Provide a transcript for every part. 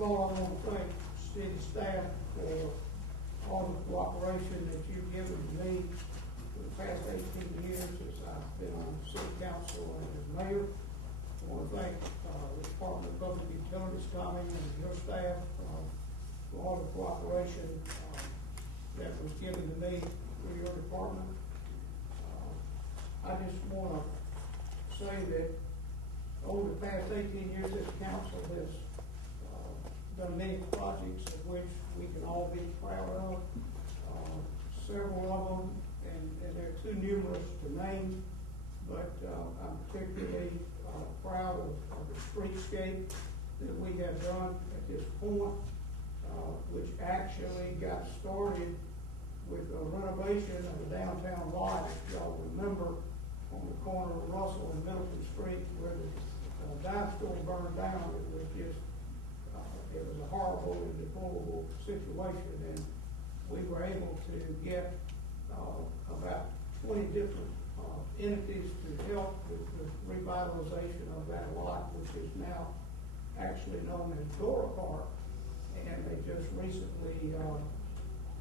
of all, I want to thank city staff for all the cooperation that you've given to me for the past 18 years as I've been on city council and as mayor. I want to thank the Department of Public Utilities, Tommy, and your staff for all the cooperation that was given to me through your department. I just want to say that over the past 18 years, this council has done many projects of which we can all be proud of. Several of them, and they're too numerous to name, but I'm particularly proud of the streetscape that we have done at this point, which actually got started with a renovation of the downtown lot. If y'all remember, on the corner of Russell and Middleton Street, where the dime store burned down, it was just it was a horrible and deplorable situation, and we were able to get about 20 different entities to help with the revitalization of that lot, which is now actually known as Dora Park, and they just recently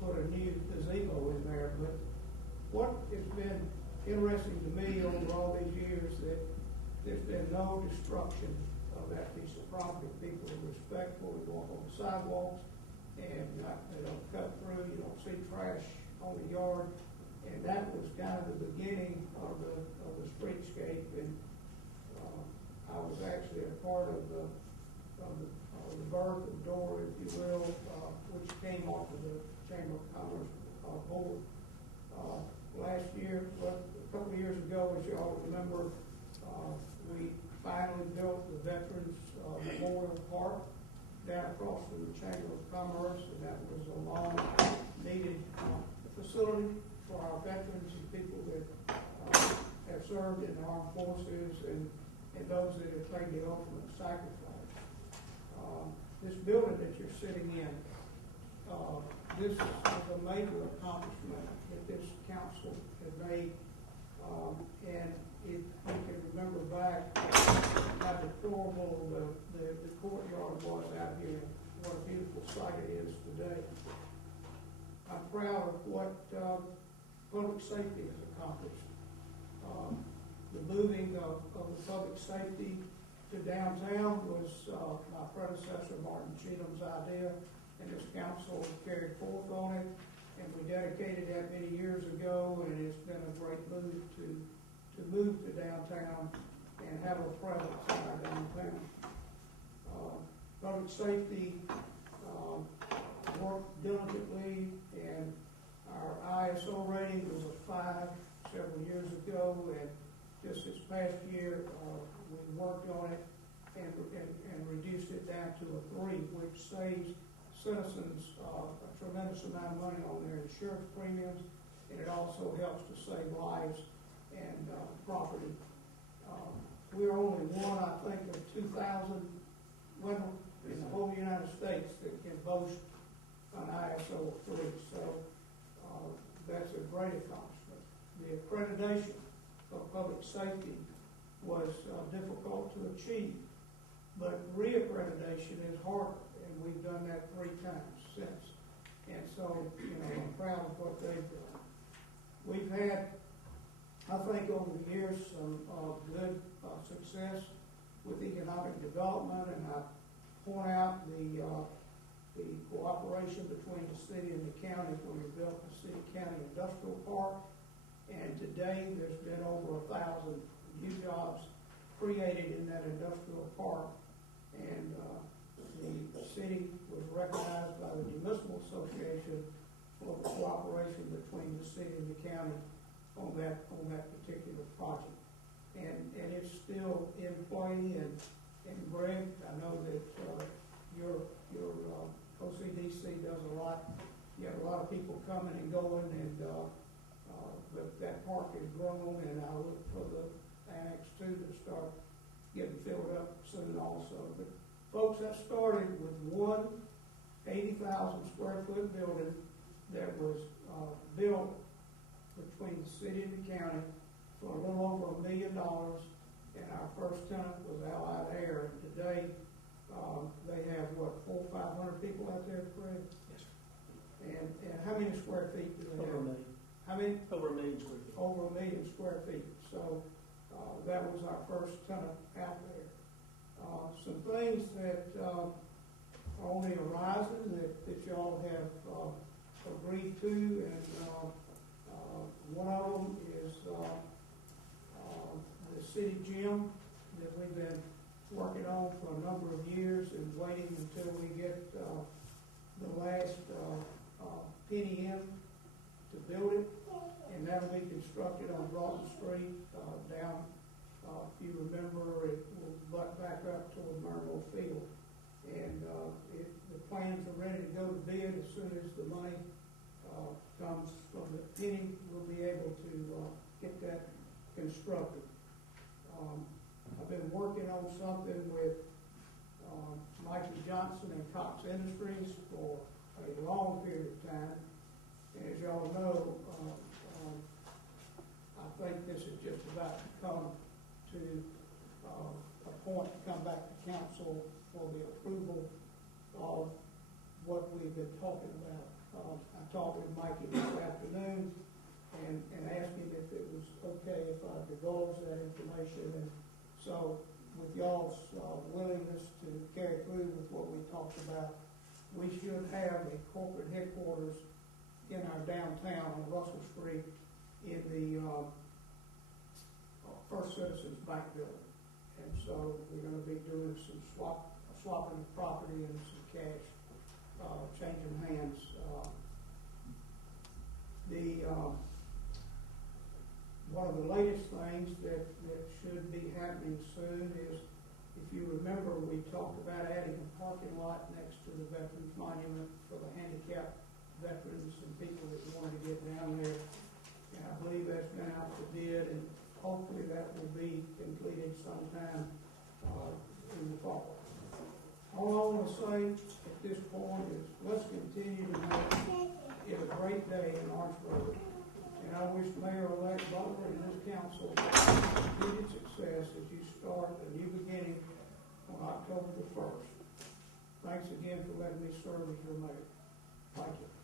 put a new gazebo in there. But what has been interesting to me over all these years that there's been no destruction of that piece of property. People are respectful. They walk on the sidewalks, and they don't cut through. You don't see trash on the yard, and that was kind of the beginning of the streetscape. And I was actually a part of the birth of Dora, if you will, which came off of the Chamber of Commerce board last year. But a couple of years ago, as you all remember, we finally built the Veterans Memorial Park down across from the Chamber of Commerce, and that was a long-needed facility for our veterans and people that have served in the armed forces and those that have paid the ultimate sacrifice. This building that you're sitting in, this is a major accomplishment that this council has made, and if you can remember back how deplorable the courtyard was out here, what a beautiful sight it is today. I'm proud of what public safety has accomplished. The moving of the public safety to downtown was my predecessor, Martin Cheatham's idea, and this council carried forth on it, and we dedicated that many years ago, and it's been a great move to move to downtown and have a presence in our downtown. Public safety worked diligently, and our ISO rating was a 5 several years ago, and just this past year we worked on it and reduced it down to a 3, which saves citizens a tremendous amount of money on their insurance premiums, and it also helps to save lives and property. We're only one, I think, of 2,000 women in the whole United States that can boast an ISO 3. So that's a great accomplishment. The accreditation of public safety was difficult to achieve, but reaccreditation is harder, and we've done that 3 times since. And so, I'm proud of what they've done. We've had, I think, over the years, some good success with economic development, and I point out the cooperation between the city and the county when we built the city-county industrial park. And today, there's been over 1,000 new jobs created in that industrial park, and the city was recognized by the Municipal Association for the cooperation between the city and the county on that particular project, and it's still in play. And Greg, I know that your OCDC does a lot. You have a lot of people coming and going, and but that park has grown, and I look for the Annex 2 to start getting filled up soon also. But folks, that started with one 80,000 square foot building that was built between the city and the county for a little over $1 million, and our first tenant was Allied Air. And today they have, what, 400-500 people out there, Fred? Yes, sir. And how many square feet do they Over a have? million. How many? Over 1 million square feet. Over 1 million square feet. So that was our first tenant out there. Some things that are on the horizon that y'all have agreed to, and one of them is the city gym that we've been working on for a number of years and waiting until we get the last penny in to build it, and that'll be constructed on Broughton Street down. If you remember, it will butt back up toward Merville Field, and the plans are ready to go to bid. As soon as the money comes from the penny, we'll be able to get that constructed. I've been working on something with Mikey Johnson and Cox Industries for a long period of time. And as y'all know, I think this is just about to come to a point to come back to council for the approval of what we've been talking about. I talked with Mikey this afternoon and asked him if it was okay if I divulged that information. And so with y'all's willingness to carry through with what we talked about, we should have a corporate headquarters in our downtown on Russell Street in the First Citizens Bank building. And so we're going to be doing some swapping of property and some cash, changing hands. One of the latest things that should be happening soon is, if you remember, we talked about adding a parking lot next to the Veterans Monument for the handicapped veterans and people that wanted to get down there. And I believe that's been out for bid, and hopefully that will be completed sometime in the fall. All I want to say at this point is let's continue to make it a great day in Orangeburg. And I wish Mayor-elect Butler and his council continued success as you start a new beginning on October the 1st. Thanks again for letting me serve as your mayor. Thank you.